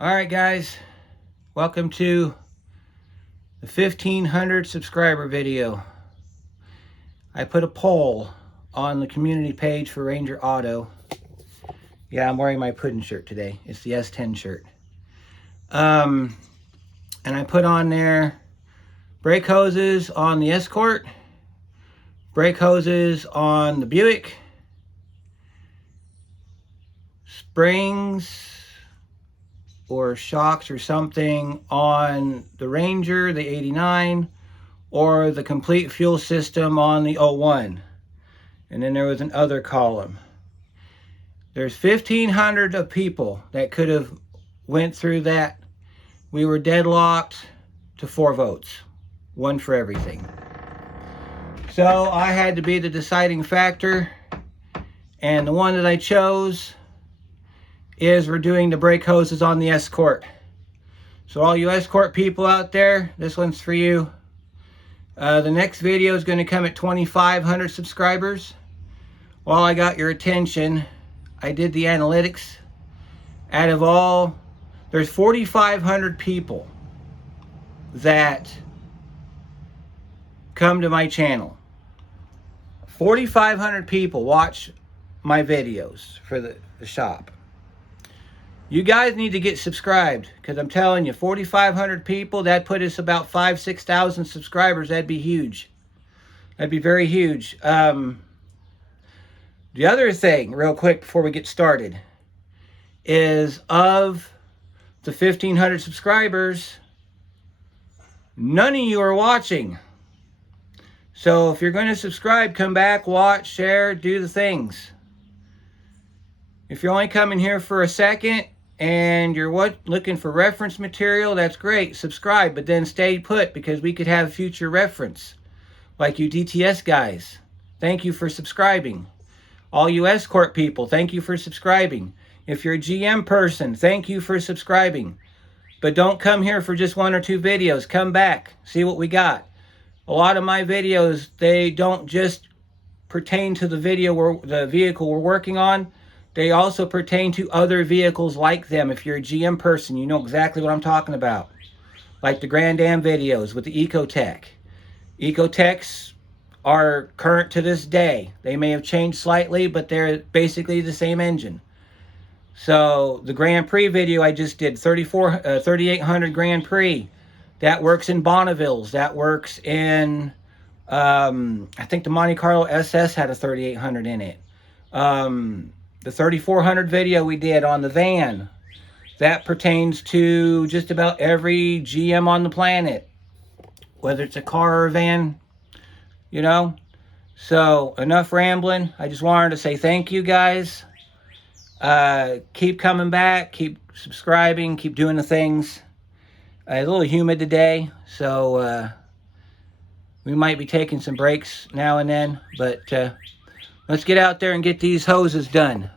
Alright guys, welcome to the 1500 subscriber video. I put a poll on the community page for Ranger Auto. Yeah, I'm wearing my pudding shirt today. It's the S10 shirt. And I put on there brake hoses on the Escort, brake hoses on the Buick, springs or shocks or something on the Ranger, the 89, or the complete fuel system on the 01. And then there was an other column. There's 1,500 of people that could have went through that. We were deadlocked to 4 votes, one for everything. So I had to be the deciding factor, and the one that I chose is we're doing the brake hoses on the Escort. So all you Escort people out there, this one's for you. The next video is going to come at 2,500 subscribers. While I got your attention, I did the analytics. Out of all, there's 4,500 people that come to my channel. 4,500 people watch my videos for the shop. You guys need to get subscribed, because I'm telling you, 4,500 people, that put us about 5,000-6,000 subscribers. That'd be huge. That'd be very huge. The other thing, real quick before we get started, is of the 1,500 subscribers, none of you are watching. So if you're going to subscribe, come back, watch, share, do the things. If you're only coming here for a second and you're looking for reference material, that's great. Subscribe, but then stay put, because we could have future reference. Like you DTS guys, thank you for subscribing. All you Escort people, thank you for subscribing. If you're a GM person, thank you for subscribing. But don't come here for just 1 or 2 videos. Come back, see what we got. A lot of my videos, they don't just pertain to the vehicle we're working on. They also pertain to other vehicles like them. If you're a GM person, you know exactly what I'm talking about. Like the Grand Am videos with the Ecotec. Ecotechs are current to this day. They may have changed slightly, but they're basically the same engine. So the Grand Prix video I just did, 3,800 Grand Prix. That works in Bonnevilles. That works in, I think the Monte Carlo SS had a 3,800 in it. The 3,400 video we did on the van, that pertains to just about every GM on the planet, whether it's a car or a van, you know. So enough rambling. I just wanted to say thank you guys. Keep coming back, keep subscribing, keep doing the things. It's a little humid today, so we might be taking some breaks now and then, but let's get out there and get these hoses done.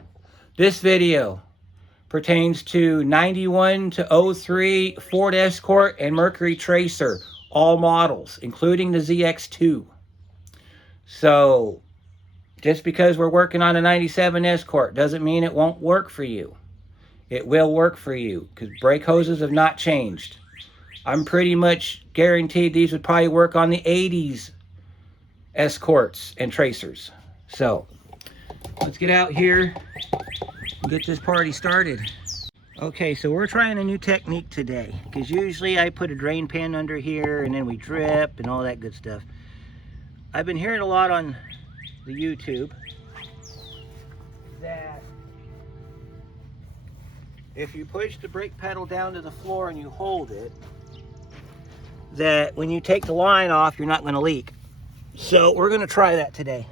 This video pertains to 91 to 03 Ford Escort and Mercury Tracer, all models, including the ZX2. So, just because we're working on a 97 Escort doesn't mean it won't work for you. It will work for you, because brake hoses have not changed. I'm pretty much guaranteed these would probably work on the 80s Escorts and Tracers. So, let's get out here and get this party started. Okay, so we're trying a new technique today, because usually I put a drain pan under here and then we drip and all that good stuff. I've been hearing a lot on the YouTube that if you push the brake pedal down to the floor and you hold it, that when you take the line off, you're not going to leak. So we're going to try that today.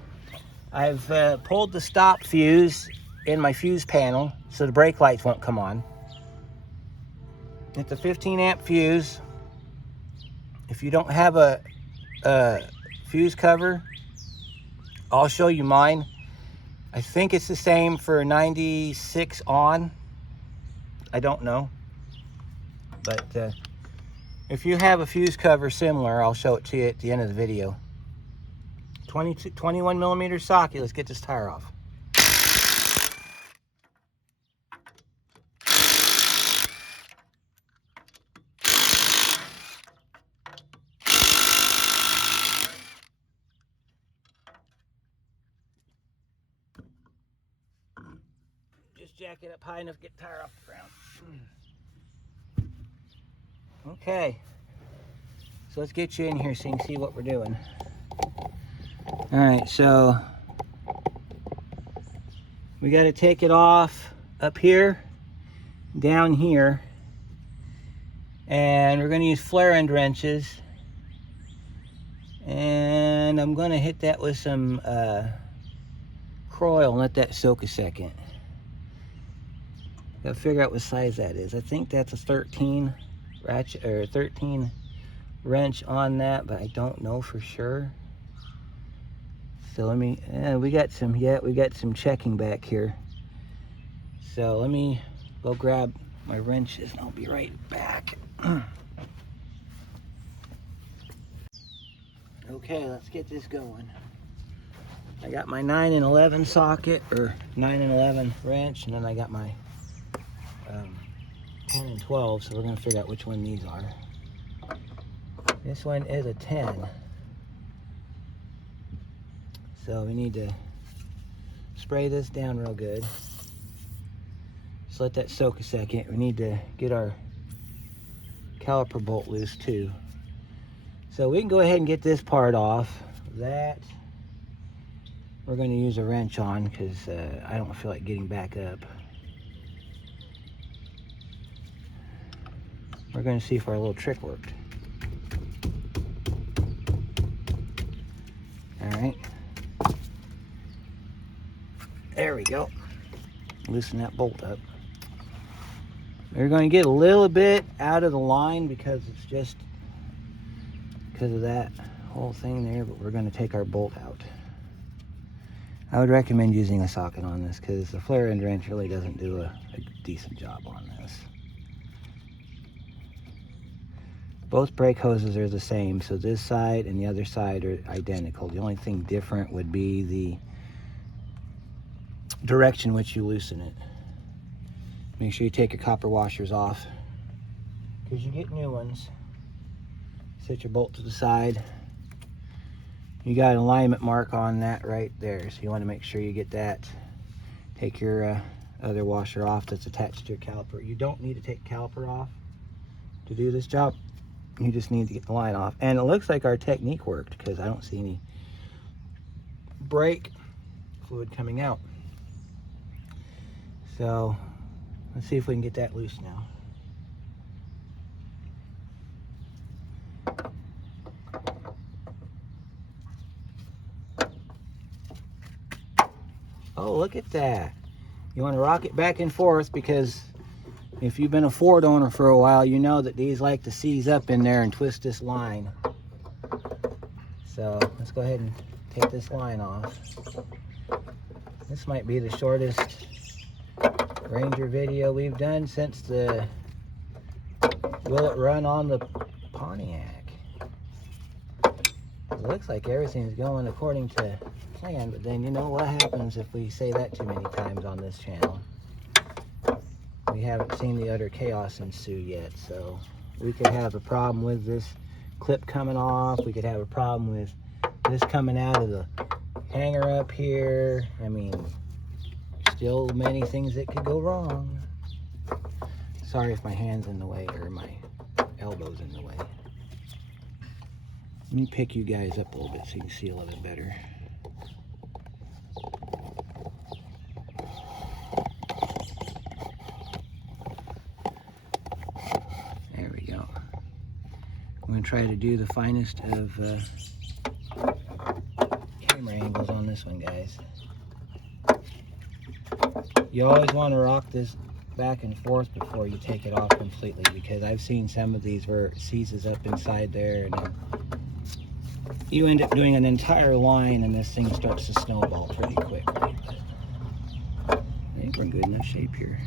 I've pulled the stop fuse in my fuse panel so the brake lights won't come on. It's a 15 amp fuse. If you don't have a fuse cover, I'll show you mine. I think it's the same for 96 on. I don't know. But if you have a fuse cover similar, I'll show it to you at the end of the video. 21 millimeter socket. Let's get this tire off. jack it up high enough to get the tire off the ground. Okay, so let's get you in here so you can see what we're doing. All right, so we got to take it off up here, down here, and we're going to use flare end wrenches. And I'm going to hit that with some Croil and let that soak a second. Got to figure out what size that is. I think that's a 13 ratchet or 13 wrench on that, but I don't know for sure. So let me, we got some checking back here. So let me go grab my wrenches and I'll be right back. Okay, let's get this going. I got my 9 and 11 socket, or 9 and 11 wrench, and then I got my 10 and 12, so we're going to figure out which one these are. This one is a 10. So we need to spray this down real good. Just let that soak a second. We need to get our caliper bolt loose too. So we can go ahead and get this part off. That we're going to use a wrench on because I don't feel like getting back up. We're going to see if our little trick worked. All right. There we go. Loosen that bolt up. We're going to get a little bit out of the line because it's just because of that whole thing there, but we're going to take our bolt out. I would recommend using a socket on this because the flare end wrench really doesn't do a decent job on this. Both brake hoses are the same, so this side and the other side are identical. The only thing different would be the direction which you loosen it. Make sure you take your copper washers off because you get new ones. Set your bolt to the side. You got an alignment mark on that right there, so you want to make sure you get that. Take your other washer off that's attached to your caliper. You don't need to take the caliper off to do this job. You just need to get the line off. And it looks like our technique worked because I don't see any brake fluid coming out. So let's see if we can get that loose now. Oh, look at that. You want to rock it back and forth because if you've been a Ford owner for a while, you know that these like to seize up in there and twist this line. So let's go ahead and take this line off. This might be the shortest Ranger video we've done since the Will It Run on the Pontiac. It looks like everything's going according to plan, but then you know what happens if we say that too many times on this channel. We haven't seen the utter chaos ensue yet, so we could have a problem with this clip coming off. We could have a problem with this coming out of the hanger up here. I mean, still many things that could go wrong. Sorry if my hand's in the way or my elbow's in the way. Let me pick you guys up a little bit so you can see a little bit better. There we go. I'm going to try to do the finest of camera angles on this one, guys. You always want to rock this back and forth before you take it off completely, because I've seen some of these where it seizes up inside there and then you end up doing an entire line and this thing starts to snowball pretty quickly. I think we're in good enough shape here.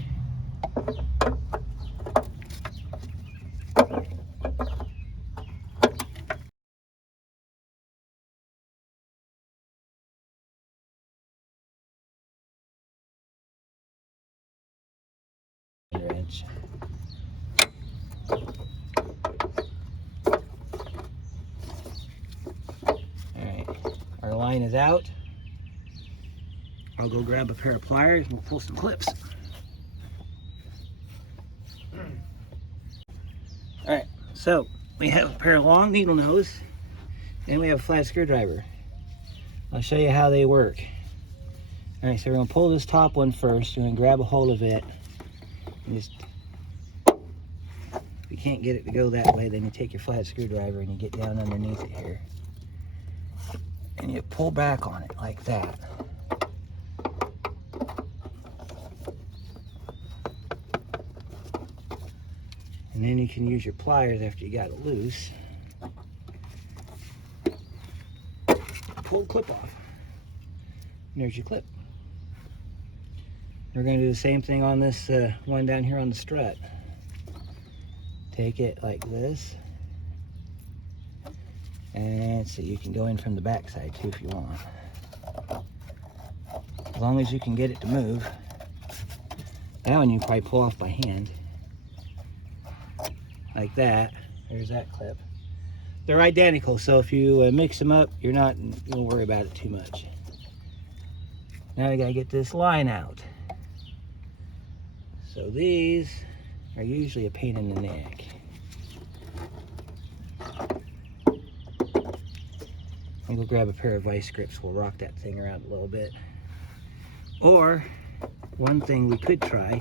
Wrench. Alright, our line is out. I'll go grab a pair of pliers and we'll pull some clips. So we have a pair of long needle nose, and we have a flat screwdriver. I'll show you how they work. All right, so we're gonna pull this top one first. You're gonna grab a hold of it, and just, if you can't get it to go that way, then you take your flat screwdriver and you get down underneath it here. And you pull back on it like that. And then you can use your pliers after you got it loose. Pull the clip off. And there's your clip. We're going to do the same thing on this one down here on the strut. Take it like this. And so you can go in from the back side too if you want. As long as you can get it to move. That one you can probably pull off by hand. Like that. There's that clip. They're identical, so if you mix them up, you won't worry about it too much. Now we gotta get this line out. So these are usually a pain in the neck. I'm gonna grab a pair of vice grips. We'll rock that thing around a little bit. Or one thing we could try,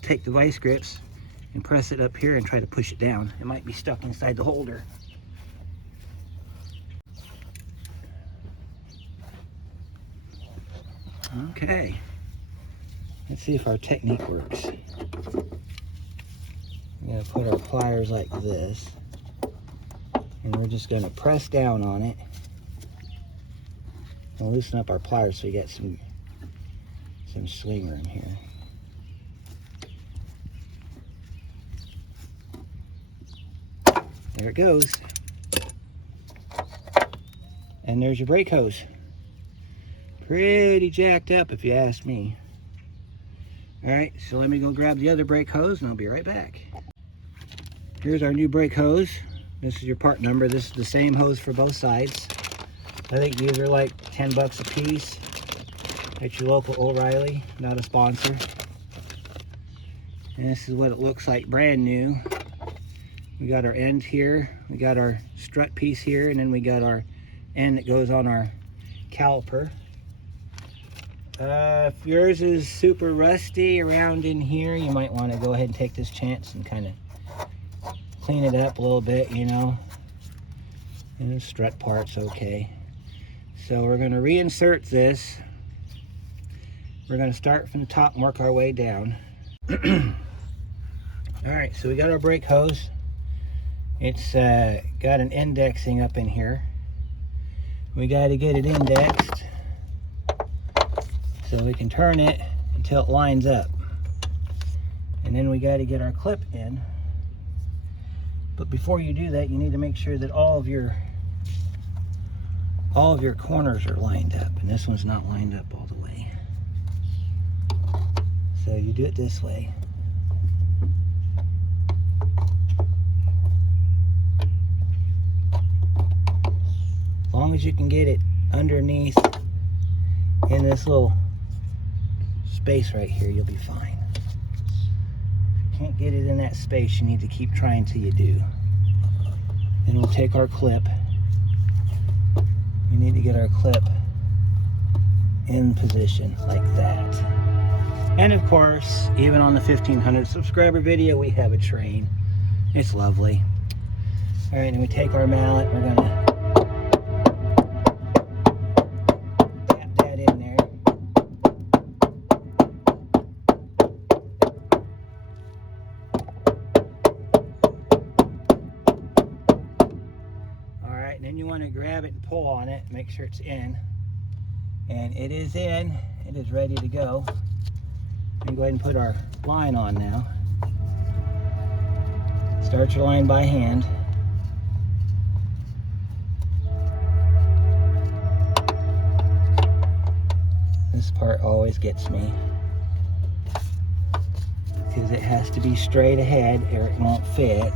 take the vice grips and press it up here and try to push it down. It might be stuck inside the holder. Okay, let's see if our technique works. We're gonna put our pliers like this, and we're just gonna press down on it and loosen up our pliers so we get some swing room here. There it goes. And there's your brake hose. Pretty jacked up if you ask me. All right, so let me go grab the other brake hose and I'll be right back. Here's our new brake hose. This is your part number. This is the same hose for both sides. I think these are like 10 bucks a piece at your local O'Reilly, not a sponsor. And this is what it looks like brand new. We got our end here, we got our strut piece here, and then we got our end that goes on our caliper. If yours is super rusty around in here, you might want to go ahead and take this chance and kind of clean it up a little bit, you know. And the strut part's okay. So we're going to reinsert this. We're going to start from the top and work our way down. Alright, so we got our brake hose. It's got an indexing up in here. We got to get it indexed so we can turn it until it lines up. And then we got to get our clip in. But before you do that, you need to make sure that all of your corners are lined up, and this one's not lined up all the way. So you do it this way. As long as you can get it underneath in this little space right here, you'll be fine. If you can't get it in that space, you need to keep trying till you do. Then we'll take our clip. We need to get our clip in position like that. And of course, even on the 1500 subscriber video, we have a train. It's lovely. All right, and we take our mallet. We're gonna tap that in there. All right, and then you want to grab it and pull on it, make sure it's in. And it is in. It is ready to go. We can go ahead and put our line on now. Start your line by hand. This part always gets me because it has to be straight ahead or it won't fit.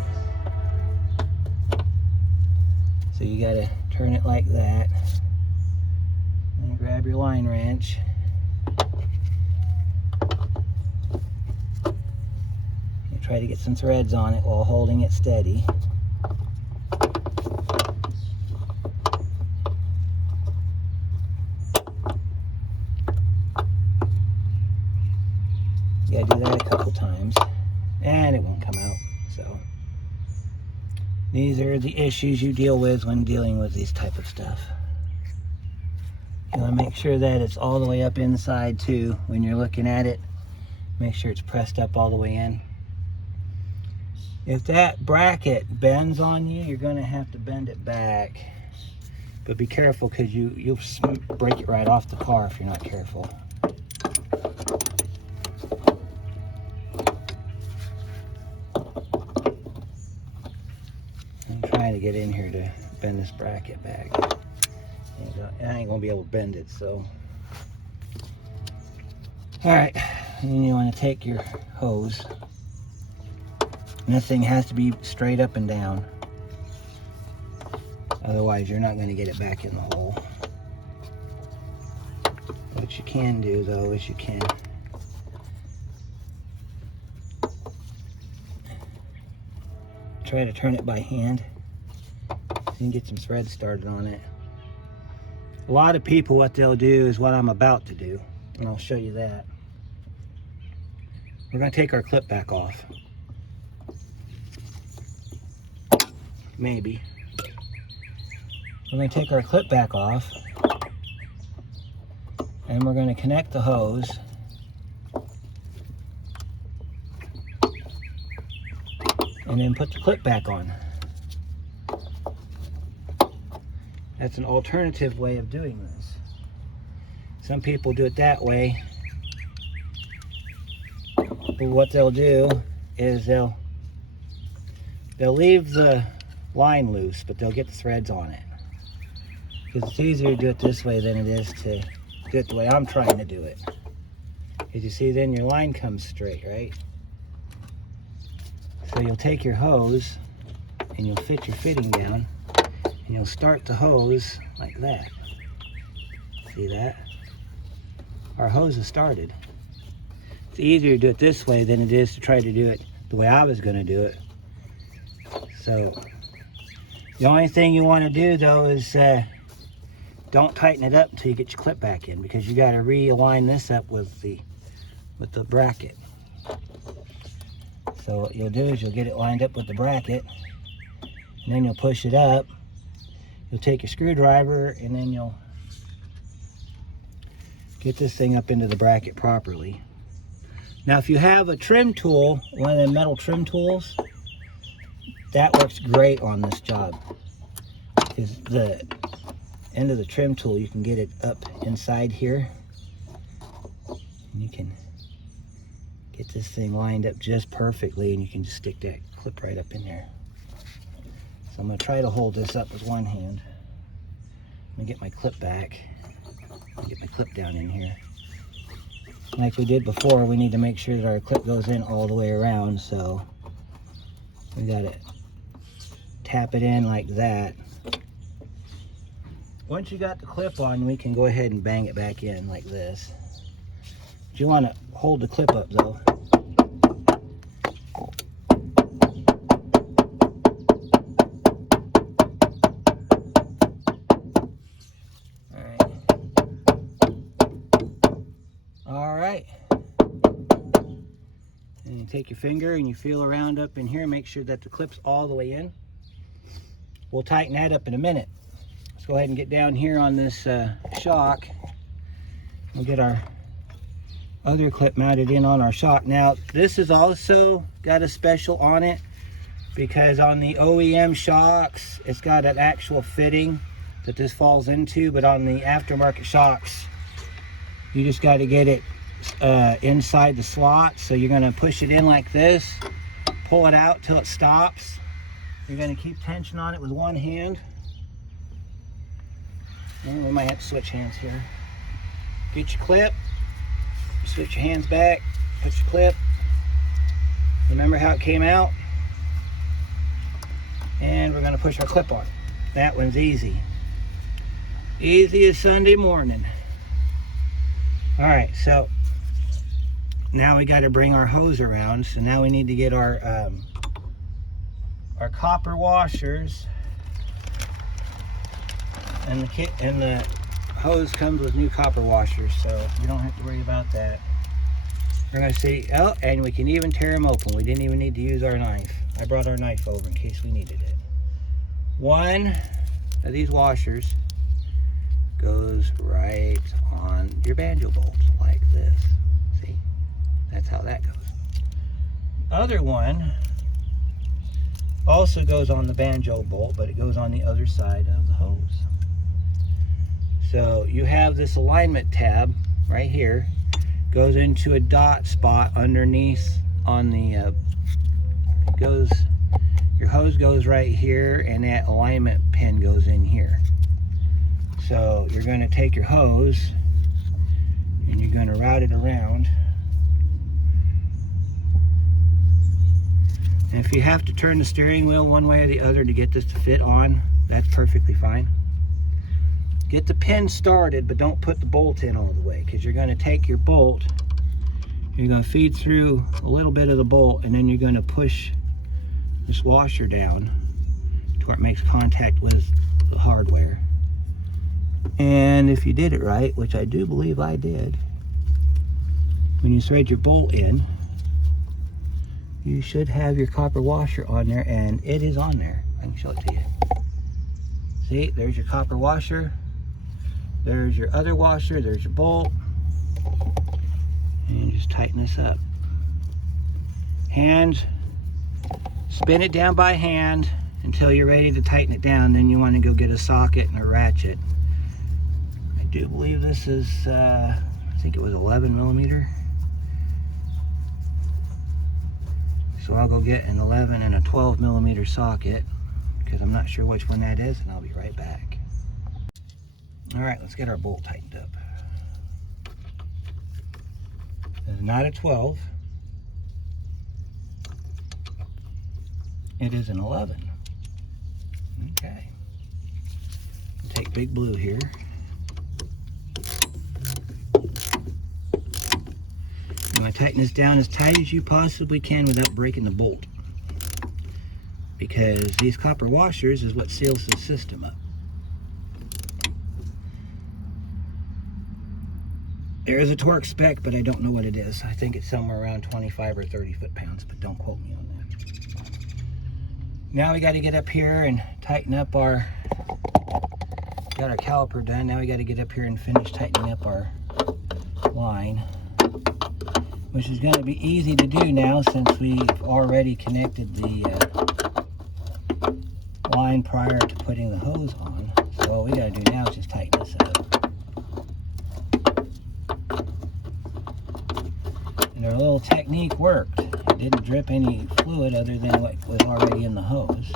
So you got to turn it like that and grab your line wrench. Try to get some threads on it while holding it steady. You gotta do that a couple times, and it won't come out. So these are the issues you deal with when dealing with these type of stuff. You want to make sure that it's all the way up inside too when you're looking at it. Make sure it's pressed up all the way in. If that bracket bends on you, you're going to have to bend it back. But be careful, because you'll break it right off the car if you're not careful. I'm trying to get in here to bend this bracket back. And I ain't going to be able to bend it, so. Alright, and then you want to take your hose. And this thing has to be straight up and down. Otherwise, you're not going to get it back in the hole. What you can do, though, is you can try to turn it by hand. So you can get some threads started on it. A lot of people, what they'll do is what I'm about to do, and I'll show you that. We're going to take our clip back off. Maybe. We're going to take our clip back off, and we're going to connect the hose. And then put the clip back on. That's an alternative way of doing this. Some people do it that way. But what they'll do is they'll leave the line loose, but they'll get the threads on it. Because it's easier to do it this way than it is to do it the way I'm trying to do it. As you see, then your line comes straight, right? So you'll take your hose and you'll fit your fitting down, and you'll start the hose like that. See that? Our hose is started. It's easier to do it this way than it is to try to do it the way I was going to do it. So the only thing you want to do, though, is don't tighten it up until you get your clip back in, because you got to realign this up with the bracket. So what you'll do is you'll get it lined up with the bracket, and then you'll push it up. You'll take your screwdriver, and then you'll get this thing up into the bracket properly. Now, if you have a trim tool, one of the metal trim tools, that works great on this job. Because the end of the trim tool, you can get it up inside here. And you can get this thing lined up just perfectly, and you can just stick that clip right up in there. So I'm going to try to hold this up with one hand. I'm going to get my clip back. Get my clip down in here. Like we did before, we need to make sure that our clip goes in all the way around, so we got to tap it in like that. Once you got the clip on, we can go ahead and bang it back in like this. But you want to hold the clip up, though. Alright. And you take your finger and you feel around up in here, make sure that the clip's all the way in. We'll tighten that up in a minute. Let's go ahead and get down here on this shock. We'll get our other clip mounted in on our shock. Now, this has also got a special on it, because on the OEM shocks, it's got an actual fitting that this falls into, but on the aftermarket shocks, you just got to get it inside the slot. So you're going to push it in like this, pull it out till it stops. You're going to keep tension on it with one hand. And we might have to switch hands here. Get your clip, switch your hands back, put your clip. Remember how it came out? And we're going to push our clip on. That one's easy. Easy as Sunday morning. Alright, so now we got to bring our hose around. So now we need to get our copper washers, and the hose comes with new copper washers, so you don't have to worry about that. We're gonna see, oh, and we can even tear them open. We didn't even need to use our knife. I brought our knife over in case we needed it. One of these washers goes right on your banjo bolt like this. See, that's how that goes. Other one also goes on the banjo bolt, but it goes on the other side of the hose. So you have this alignment tab right here, goes into a dot spot underneath on the your hose goes right here, and that alignment pin goes in here. So you're going to take your hose and you're going to route it around. And if you have to turn the steering wheel one way or the other to get this to fit on, that's perfectly fine. Get the pin started, but don't put the bolt in all the way, because you're going to take your bolt, you're going to feed through a little bit of the bolt, and then you're going to push this washer down to where it makes contact with the hardware. And if you did it right, which I do believe I did, when you thread your bolt in, you should have your copper washer on there, and it is on there. I can show it to you. See, there's your copper washer, there's your other washer, there's your bolt, and just tighten this up. Spin it down by hand until you're ready to tighten it down. Then you want to go get a socket and a ratchet. I do believe this is, I think it was 11 millimeter. So I'll go get an 11 and a 12 millimeter socket, because I'm not sure which one that is, and I'll be right back. All right, let's get our bolt tightened up. It's not a 12. It is an 11. Okay. We'll take Big Blue here. You want to tighten this down as tight as you possibly can without breaking the bolt, because these copper washers is what seals the system up. There is a torque spec, but I don't know what it is. I think it's somewhere around 25 or 30 foot-pounds, but don't quote me on that. Now we got to get up here and tighten up our, got our caliper done. Now we got to get up here and finish tightening up our line, which is going to be easy to do now since we've already connected the line prior to putting the hose on. So all we got to do now is just tighten this up. And our little technique worked. It didn't drip any fluid other than what was already in the hose.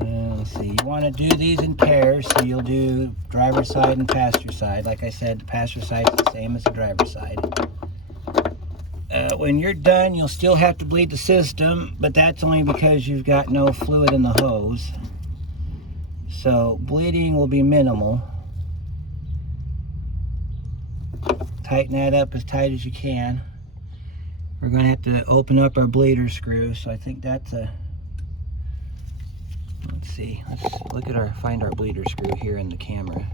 Let's see, you want to do these in pairs, so you'll do driver's side and passenger side. Like I said, the passenger side is the same as the driver's side. When you're done, you'll still have to bleed the system, but that's only because you've got no fluid in the hose. So bleeding will be minimal. Tighten that up as tight as you can. We're going to have to open up our bleeder screw, so I think that's a, let's see, let's look at find our bleeder screw here in the camera.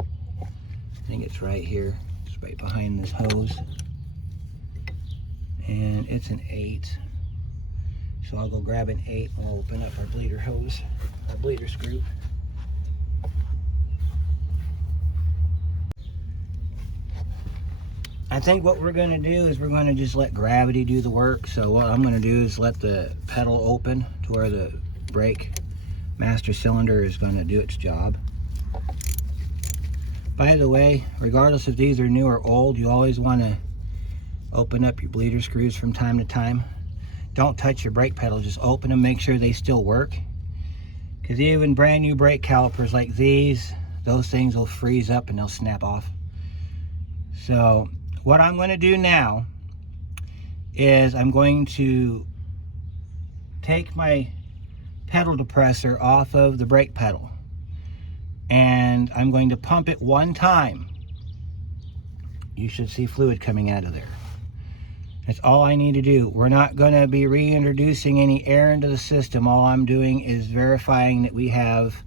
I think it's right here. It's right behind this hose. And it's an 8. So I'll go grab an 8 and we'll open up our bleeder hose, our bleeder screw. I think what we're going to do is we're going to just let gravity do the work. So what I'm going to do is let the pedal open to where the brake master cylinder is going to do its job. By the way, regardless if these are new or old, you always want to open up your bleeder screws from time to time. Don't touch your brake pedal, just open them, make sure they still work. Because even brand new brake calipers like these, those things will freeze up and they'll snap off. So what I'm going to do now is I'm going to take my pedal depressor off of the brake pedal, and I'm going to pump it one time you should see fluid coming out of there. That's all I need to do. We're not going to be reintroducing any air into the system. All I'm doing is verifying that we have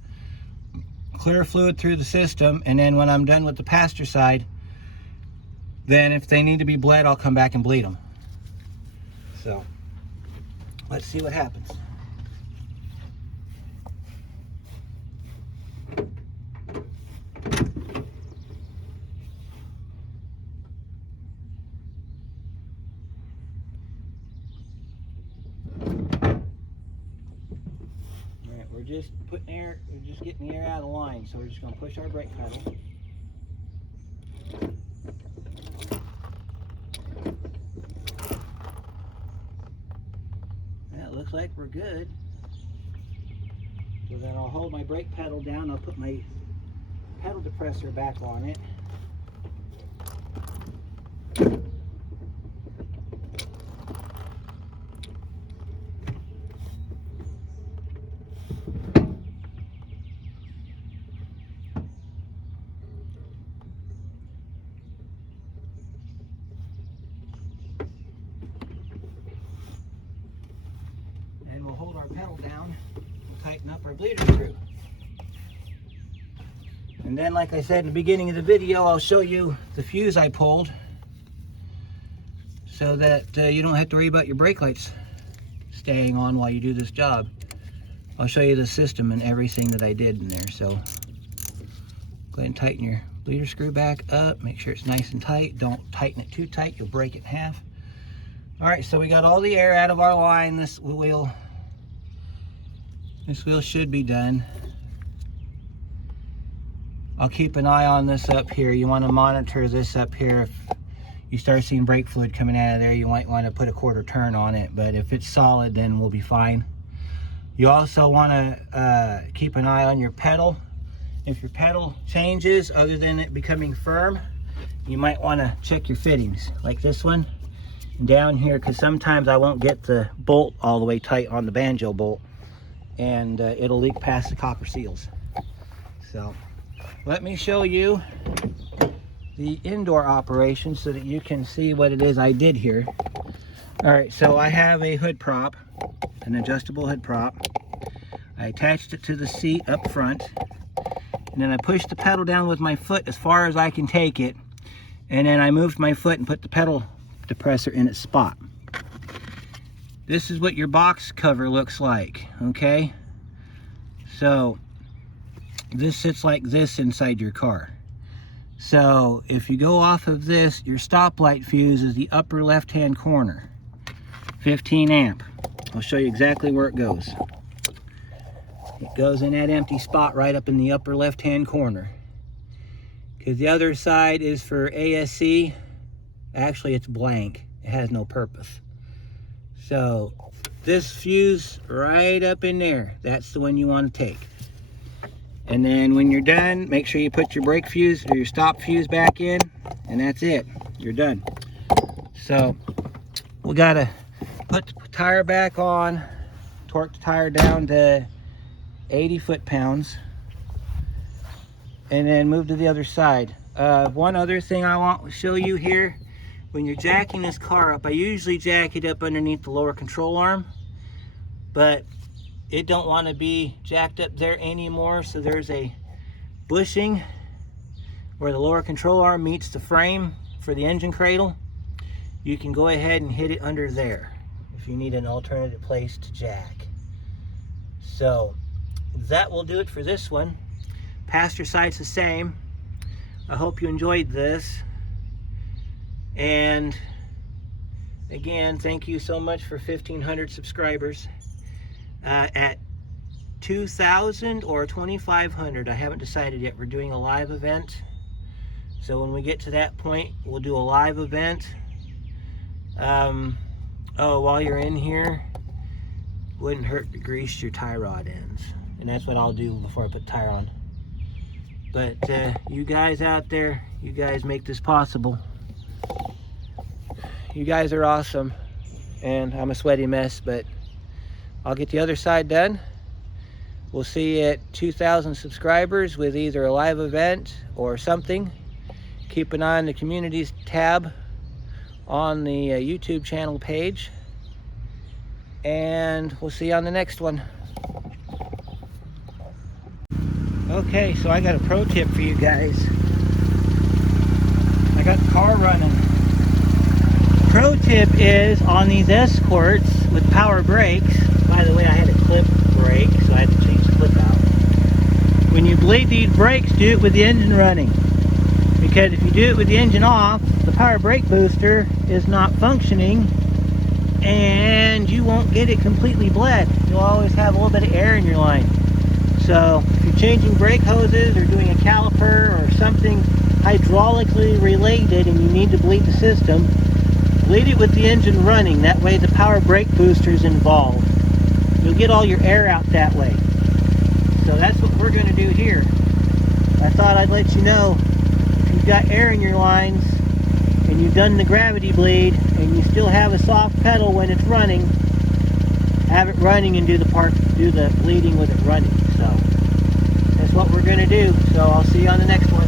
clear fluid through the system, and then when I'm done with the pasture side, then if they need to be bled, I'll come back and bleed them. So let's see what happens. We're just putting air, we're just getting the air out of the line, so we're just going to push our brake pedal. That looks like we're good. So then I'll hold my brake pedal down, I'll put my pedal depressor back on it. And we'll hold our pedal down and tighten up our bleeder screw. And then, like I said in the beginning of the video, I'll show you the fuse I pulled so that you don't have to worry about your brake lights staying on while you do this job. I'll show you the system and everything that I did in there. So go ahead and tighten your bleeder screw back up. Make sure it's nice and tight. Don't tighten it too tight. You'll break it in half. All right, so we got all the air out of our line. This wheel should be done. I'll keep an eye on this up here. You want to monitor this up here. If you start seeing brake fluid coming out of there, you might want to put a quarter turn on it, but if it's solid, then we'll be fine. You also want to keep an eye on your pedal. If your pedal changes other than it becoming firm, you might want to check your fittings, like this one down here, because sometimes I won't get the bolt all the way tight on the banjo bolt, and it'll leak past the copper seals. So let me show you the indoor operation so that you can see what it is I did here. All right, so I have a hood prop, an adjustable hood prop. I attached it to the seat up front, and then I pushed the pedal down with my foot as far as I can take it, and then I moved my foot and put the pedal depressor in its spot. This is what your box cover looks like, okay? So this sits like this inside your car. So if you go off of this, your stoplight fuse is the upper left hand corner, 15 amp. I'll show you exactly where it goes. It goes in that empty spot right up in the upper left hand corner, because the other side is for ASC. Actually, it's blank. It has no purpose. So this fuse right up in there, that's the one you want to take. And then when you're done, make sure you put your brake fuse or your stop fuse back in, and that's it. You're done. So we gotta put the tire back on, torque the tire down to 80 foot-pounds, and then move to the other side. One other thing I want to show you here, when you're jacking this car up, I usually jack it up underneath the lower control arm, but it don't want to be jacked up there anymore, so there's a bushing where the lower control arm meets the frame for the engine cradle. You can go ahead and hit it under there if you need an alternative place to jack. So that will do it for this one. Pasture side's the same. I hope you enjoyed this. And again, thank you so much for 1,500 subscribers. At 2,000 or 2,500, I haven't decided yet. We're doing a live event. So when we get to that point, we'll do a live event. Oh, while you're in here, wouldn't hurt to grease your tie rod ends. And that's what I'll do before I put the tire on. But you guys out there, you guys make this possible. You guys are awesome. And I'm a sweaty mess, but I'll get the other side done. We'll see you at 2,000 subscribers with either a live event or something. Keep an eye on the communities tab on the YouTube channel page. And we'll see you on the next one. Okay, so I got a pro tip for you guys. I got the car running. Pro tip is on these Escorts with power brakes. By the way, I had a clip brake, so I had to change the clip out. When you bleed these brakes, do it with the engine running. Because if you do it with the engine off, the power brake booster is not functioning and you won't get it completely bled. You'll always have a little bit of air in your line. So if you're changing brake hoses or doing a caliper or something hydraulically related and you need to bleed the system, bleed it with the engine running. That way the power brake booster is involved. You'll get all your air out that way. So that's what we're going to do here. I thought I'd let you know, if you've got air in your lines and you've done the gravity bleed and you still have a soft pedal when it's running, have it running and do the bleeding with it running. So that's what we're going to do. So I'll see you on the next one.